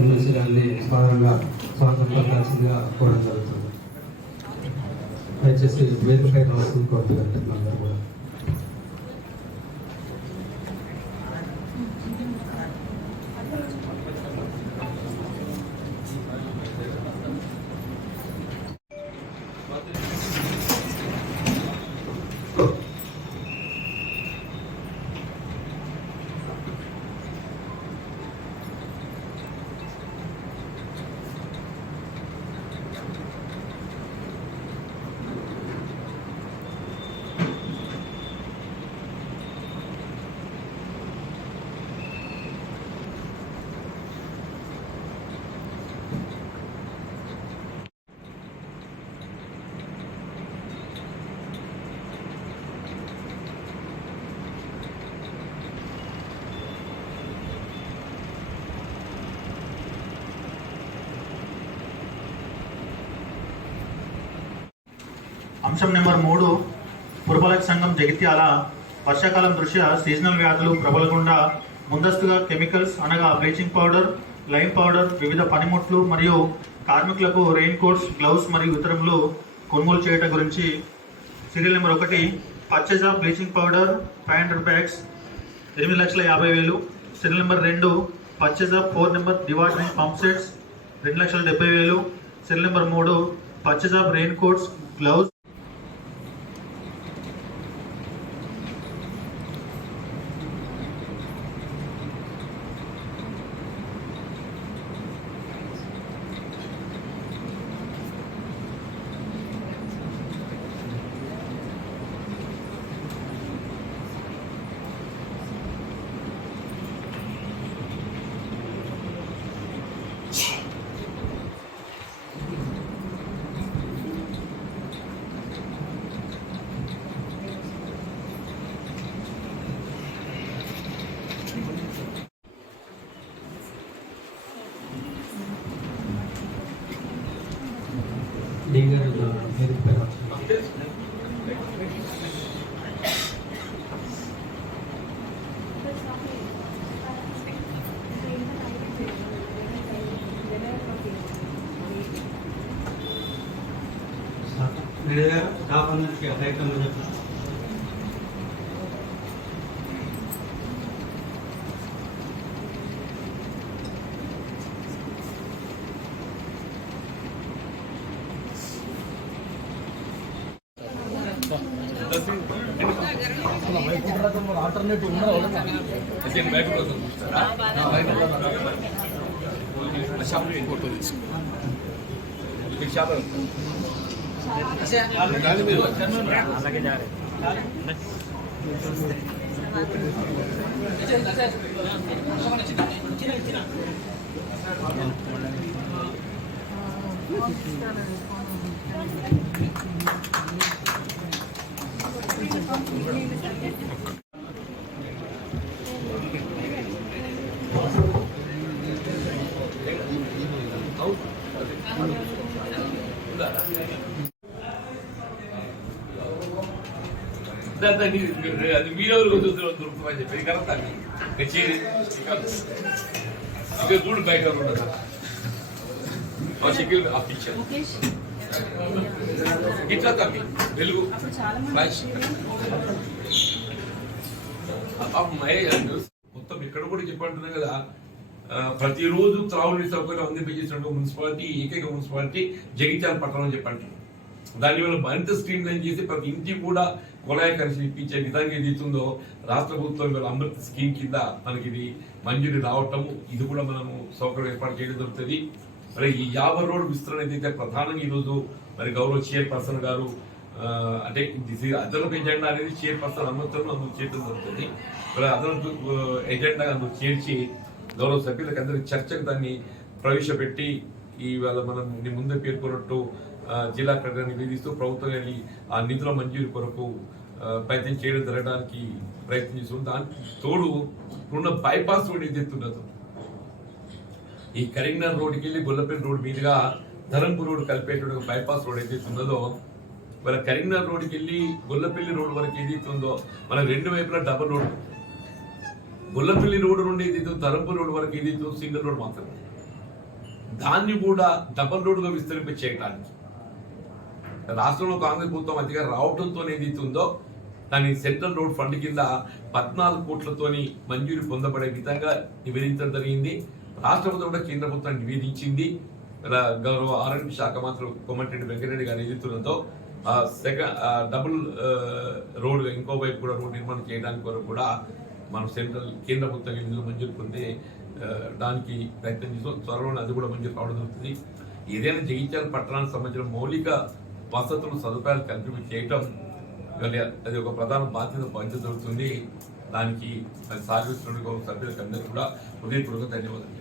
MLC గారిని స్వాగతంగా పలకాల్సిందిగా కోరడం జరుగుతుంది. దయచేసి వేదికపై రావాల్సింది కోరుతున్నట్టు అందరూ కూడా. అంశం నెంబర్ 3 పురపాలక సంఘం జగిత్యాల వర్షాకాలం దృష్ట్యా సీజనల్ వ్యాధులు ప్రబలకుండా ముందస్తుగా కెమికల్స్ అనగా బ్లీచింగ్ పౌడర్, లైమ్ పౌడర్, వివిధ పనిముట్లు మరియు కార్మికులకు రెయిన్ కోట్స్, గ్లౌస్ మరియు ఇతరములు కొనుగోలు చేయడం గురించి serial number 1 purchase of bleaching powder 500 bags 8,50,000. Serial number 2 purchase of 4 number dewatering pump sets 2,70,000. Serial number 3 purchase of rain coats, gloves. Alternative అది మీరెవరు దొరుకుతుందని చెప్పి కరెక్ట్ అండి చూడు బయట ఉండదు షకిల్ ఆఫీషియల్ ఇట్లా తమ్మి వెలుగు మొత్తం ఇక్కడ కూడా చెప్పంటున్నాయి కదా. ప్రతిరోజు త్రాగునీటి సౌకర్యం అందింపజేసినటువంటి మున్సిపాలిటీ ఏకైక మున్సిపాలిటీ జగిత్యాల పట్టణం అని చెప్పండి. దానివల్ల మరింత స్ట్రీమ్ లైన్ చేసి ప్రతి ఇంటికి కూడా కుళాయి కనెక్షన్ ఇప్పించే విధంగా ఏదైతుందో రాష్ట్ర ప్రభుత్వం ఇవాళ అమృత్ స్కీమ్ కింద మనకి ఇది మంజూరు రావటము, ఇది కూడా మనము సౌకర్యం ఏర్పాటు చేయడం జరుగుతుంది. మరి ఈ 50 రోడ్డు విస్తరణ ఏదైతే ప్రధానంగా ఈరోజు మరి గౌరవ చైర్పర్సన్ గారు అంటే అదనపు ఎజెండా అనేది చైర్పర్సన్ అనుమతులను అందుకు చేయడం జరుగుతుంది. మరి అదనపు ఎజెండా అందుకు చేర్చి గౌరవ సభ్యులకు అందరికి చర్చకు దాన్ని ప్రవేశపెట్టి ఇవాళ మనం ముందే పేర్కొన్నట్టు జిల్లా కలెక్టర్ నివేదిస్తూ ప్రభుత్వం ఆ నిధుల మంజూరు కొరకు ప్రయత్నం చేయడం జరగడానికి ప్రయత్నం చేస్తుంది. దానికి తోడు ఇప్పుడున్న బైపాస్ రోడ్ ఏదైతే ఉన్నదో ఈ కరీంనగర్ రోడ్డుకి వెళ్ళి గొల్లపల్లి రోడ్ మీదుగా ధరంపూర్ రోడ్ కలిపేటువంటి బైపాస్ రోడ్ ఏదైతే ఉన్నదో మన కరీంనగర్ రోడ్డుకి వెళ్ళి గొల్లపల్లి రోడ్ వరకు ఏదైతే ఉందో మనకు 2 వైపులా డబుల్ రోడ్, గొల్లపల్లి రోడ్ నుండి ఏదైతే ధరంపూర్ రోడ్ వరకు ఏదైతే సింగిల్ రోడ్ మాత్రమే, దాన్ని కూడా డబుల్ రోడ్గా విస్తరింప చేయడానికి రాష్ట్రంలో కాంగ్రెస్ ప్రభుత్వం అధికారం రావడంతో ఏదైతే ఉందో దాని సెంట్రల్ రోడ్ ఫండ్ కింద 14 కోట్లతోని మంజూరు పొందబడే విధంగా నివేదించడం జరిగింది. రాష్ట్ర ప్రభుత్వం కూడా కేంద్ర ప్రభుత్వం నివేదించింది. గౌరవ ఆర్ఎండ్బి శాఖ మంత్రులు కోమటిరెడ్డి వెంకటరెడ్డి గారు ఏదైతుందో డబుల్ రోడ్ ఇంకో వైపు కూడా రోడ్ నిర్మాణం చేయడానికి కొరకు కూడా మనం కేంద్ర ప్రభుత్వం నిధులు మంజూరు పొందే దానికి ప్రయత్నం చేస్తాం. త్వరలో అది కూడా మంజూరు కావడం జరుగుతుంది. ఏదైనా జగిత్యాల పట్టణానికి సంబంధించిన మౌలిక వసతులు సదుపాయాలు కల్పి చేయటం అది ఒక ప్రధాన బాధ్యత జరుగుతుంది. దానికి సహకరిస్తున్న సభ్యులకు అందరూ కూడా హృదయపూర్వక ధన్యవాదాలు.